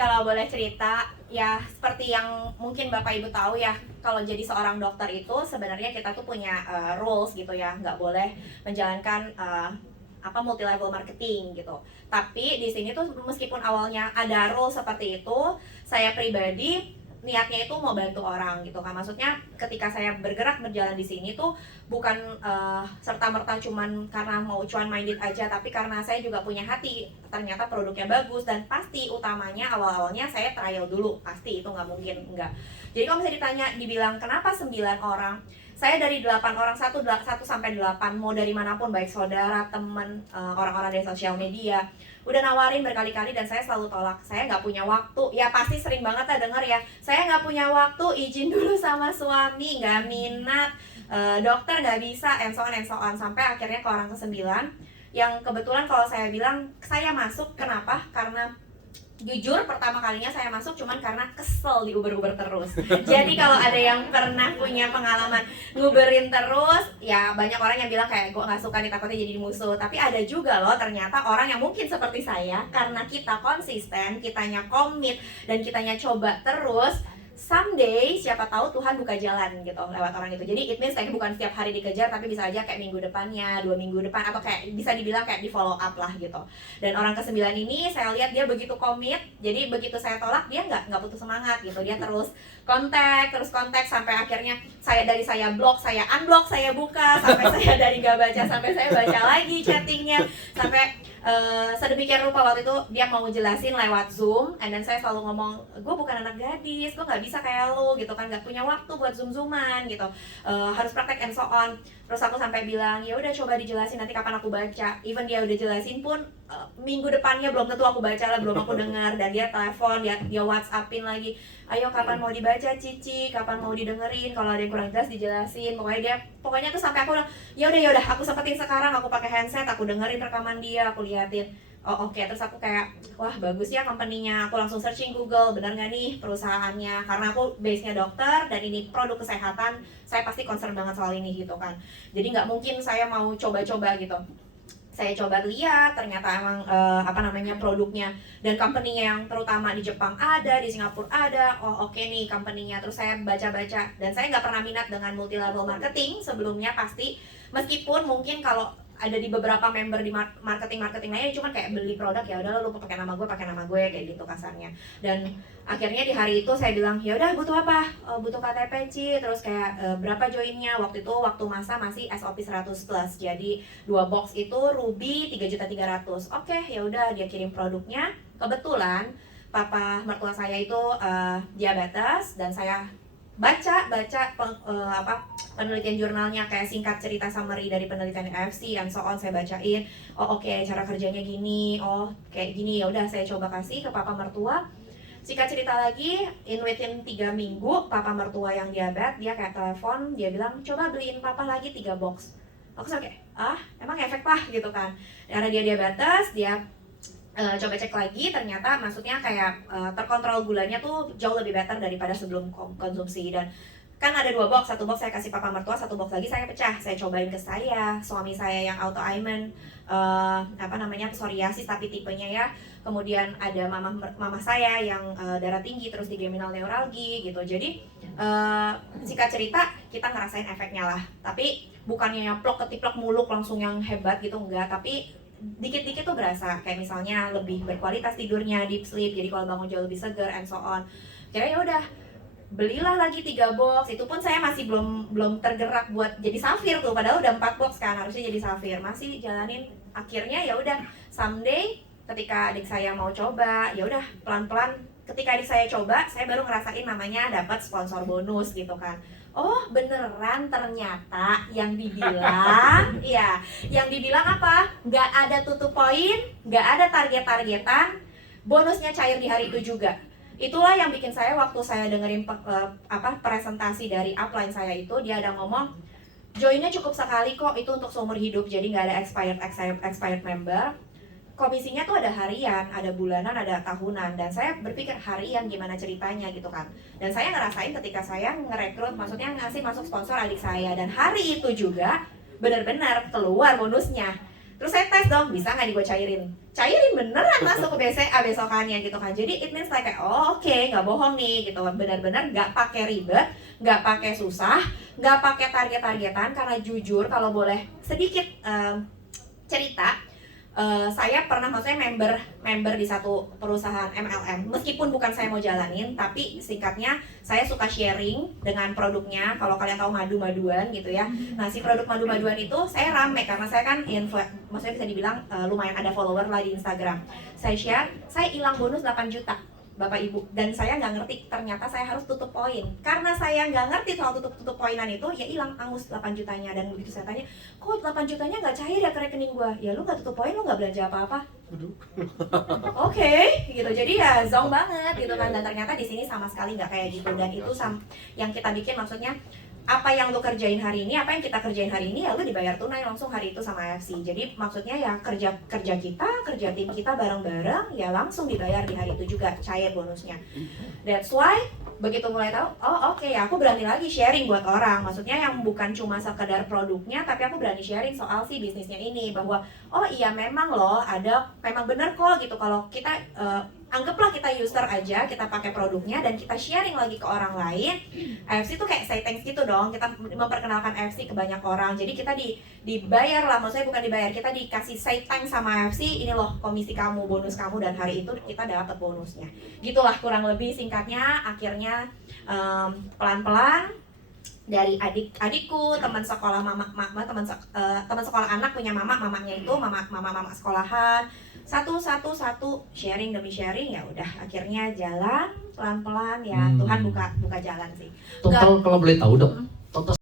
Kalau boleh cerita, ya seperti yang mungkin Bapak Ibu tahu ya, kalau jadi seorang dokter itu sebenarnya kita tuh punya rules gitu ya, nggak boleh menjalankan multi level marketing gitu. Tapi di sini tuh meskipun awalnya ada rules seperti itu, saya pribadi niatnya itu mau bantu orang gitu kan. Maksudnya ketika saya bergerak berjalan di sini tuh bukan serta-merta cuman karena mau cuan minded aja, tapi karena saya juga punya hati, ternyata produknya bagus, dan pasti utamanya awal-awalnya saya trial dulu, pasti itu nggak mungkin enggak. Jadi kalau misalnya ditanya, dibilang kenapa 9 orang, saya dari 8 orang, satu sampai 8, mau dari manapun, baik saudara, teman, orang-orang dari sosial media, udah nawarin berkali-kali dan saya selalu tolak. Saya nggak punya waktu, ya pasti sering banget lah denger ya, saya nggak punya waktu, izin dulu sama suami, nggak minat, dokter nggak bisa, and so on, sampai akhirnya ke orang ke-9 yang kebetulan kalau saya bilang saya masuk, kenapa? Karena jujur pertama kalinya saya masuk cuman karena kesel diuber-uber terus. Jadi kalau ada yang pernah punya pengalaman nguberin terus, ya banyak orang yang bilang kayak gue nggak suka nih, takutnya jadi musuh. Tapi ada juga loh ternyata orang yang mungkin seperti saya, karena kita konsisten, kitanya komit, dan kitanya coba terus, someday siapa tahu Tuhan buka jalan gitu lewat orang itu. Jadi it means kayak bukan setiap hari dikejar, tapi bisa aja kayak minggu depannya, 2 minggu depan, atau kayak bisa dibilang kayak di follow up lah gitu. Dan orang ke-9 ini saya lihat dia begitu komit, jadi begitu saya tolak dia nggak putus semangat gitu, dia terus kontak sampai akhirnya saya blok, saya unblock, saya buka, sampai saya dari nggak baca sampai saya baca lagi chattingnya, sampai sedemikian rupa waktu itu dia mau jelasin lewat Zoom, and then saya selalu ngomong, gue bukan anak gadis, gue nggak bisa kayak lo gitu kan, nggak punya waktu buat zoom-zooman gitu, harus praktek and so on. Terus aku sampai bilang, ya udah coba dijelasin nanti kapan aku baca. Even dia udah jelasin pun minggu depannya belum tentu aku baca lah, belum aku dengar, dan dia telepon, dia WhatsAppin lagi, ayo kapan mau dibaca Cici, kapan mau didengerin, kalau ada yang kurang jelas dijelasin. Pokoknya tuh sampai aku bilang, ya udah aku sempetin sekarang, aku pakai handset, aku dengerin rekaman dia, aku liatin. Oh oke. Terus aku kayak, wah bagus ya company-nya. Aku langsung searching Google, benar nggak nih perusahaannya, karena aku base-nya dokter dan ini produk kesehatan, saya pasti concern banget soal ini gitu kan. Jadi nggak mungkin saya mau coba-coba gitu. Saya coba lihat, ternyata emang produknya dan company-nya yang terutama di Jepang ada, di Singapura ada. Oh oke nih company-nya. Terus saya baca-baca, dan saya nggak pernah minat dengan multi level marketing sebelumnya pasti, meskipun mungkin kalau ada di beberapa member di marketing lainnya cuma kayak beli produk, ya udah lu pakai nama gue kayak gitu kasarnya. Dan akhirnya di hari itu saya bilang, ya udah butuh apa? Butuh KTP Ci, terus kayak berapa joinnya? Waktu itu waktu masa masih SOP 100 plus, jadi 2 box itu Ruby 3.300.000. Oke, ya udah dia kirim produknya. Kebetulan papa mertua saya itu diabetes, dan saya baca penelitian jurnalnya, kayak singkat cerita summary dari penelitian AFC and so on, saya bacain. Oh oke, cara kerjanya gini, oh kayak gini, ya udah saya coba kasih ke papa mertua. Singkat cerita lagi, within 3 minggu papa mertua yang diabetes, dia kayak telepon, dia bilang coba beliin papa lagi 3 box. Aku kayak, emang efek pak gitu kan, karena dia diabetes, dia coba cek lagi, ternyata maksudnya kayak terkontrol gulanya tuh jauh lebih better daripada sebelum konsumsi. Dan kan ada 2 box, 1 box saya kasih papa mertua, 1 box lagi saya pecah, saya cobain ke suami saya yang autoimmune, psoriasis tapi tipenya ya. Kemudian ada mama saya yang darah tinggi, terus trigeminal neuralgi gitu. Jadi singkat cerita kita ngerasain efeknya lah, tapi bukannya yang plok ketiplok muluk langsung yang hebat gitu, enggak, tapi dikit-dikit tuh berasa, kayak misalnya lebih berkualitas tidurnya, deep sleep, jadi kalau bangun jauh lebih segar and so on. Jadi ya udah, belilah lagi 3 box. Itu pun saya masih belum tergerak buat jadi safir tuh, padahal udah 4 box kan harusnya jadi safir, masih jalanin. Akhirnya ya udah, someday ketika adik saya mau coba, ya udah pelan-pelan, ketika adik saya coba, saya baru ngerasain namanya dapat sponsor bonus gitu kan. Oh beneran ternyata yang dibilang ya, yang dibilang apa? Nggak ada tutup poin, nggak ada target-targetan, bonusnya cair di hari itu juga. Itulah yang bikin saya waktu saya dengerin presentasi dari upline saya itu, dia ada ngomong, joinnya cukup sekali kok, itu untuk seumur hidup, jadi nggak ada expired member. Komisinya tuh ada harian, ada bulanan, ada tahunan, dan saya berpikir harian gimana ceritanya gitu kan. Dan saya ngerasain ketika saya ngerekrut, maksudnya ngasih masuk sponsor adik saya, dan hari itu juga benar-benar keluar bonusnya. Terus saya tes dong, bisa nggak nih gue cairin? Cairin beneran masuk ke BCA besokannya gitu kan. Jadi it means like oh, oke, nggak bohong nih gitu. Benar-benar nggak pakai ribet, nggak pakai susah, nggak pakai target-targetan. Karena jujur kalau boleh sedikit cerita, saya pernah maksudnya member di satu perusahaan MLM, meskipun bukan saya mau jalanin, tapi singkatnya saya suka sharing dengan produknya. Kalau kalian tahu madu-maduan gitu ya, nah si produk madu-maduan itu saya rame karena saya kan maksudnya bisa dibilang lumayan ada follower lah di Instagram. Saya share, saya hilang bonus 8 juta Bapak Ibu, dan saya nggak ngerti ternyata saya harus tutup poin. Karena saya nggak ngerti soal tutup poinan itu, ya hilang angus 8 jutanya. Dan begitu saya tanya, kok 8 jutanya nggak cair ya ke rekening gua? Ya lu nggak tutup poin, lu nggak belanja apa-apa. Oke, gitu. Jadi ya zong banget gitu kan. Dan ternyata di sini sama sekali nggak kayak gitu. Dan itu yang kita bikin, maksudnya apa yang lu kerjain hari ini, apa yang kita kerjain hari ini, ya lu dibayar tunai langsung hari itu sama AFC. Jadi maksudnya ya kerja tim kita bareng-bareng, ya langsung dibayar di hari itu juga, cair bonusnya. That's why begitu mulai tahu, oh oke, ya aku berani lagi sharing buat orang. Maksudnya yang bukan cuma sekedar produknya, tapi aku berani sharing soal si bisnisnya ini, bahwa oh iya memang loh, memang bener kok gitu. Kalau kita anggaplah kita user aja, kita pakai produknya dan kita sharing lagi ke orang lain. AFC tuh kayak say thanks gitu dong, kita memperkenalkan AFC ke banyak orang. Jadi kita dibayar lah, maksudnya bukan dibayar, kita dikasih say thanks sama AFC, ini loh komisi kamu, bonus kamu, dan hari itu kita dapat bonusnya. Gitulah kurang lebih singkatnya. Akhirnya pelan-pelan dari adikku, teman sekolah teman sekolah anak punya mamanya itu mama sekolahan, satu sharing demi sharing, ya udah akhirnya jalan pelan-pelan ya. Tuhan buka jalan sih. Total kalau boleh tahu dok, total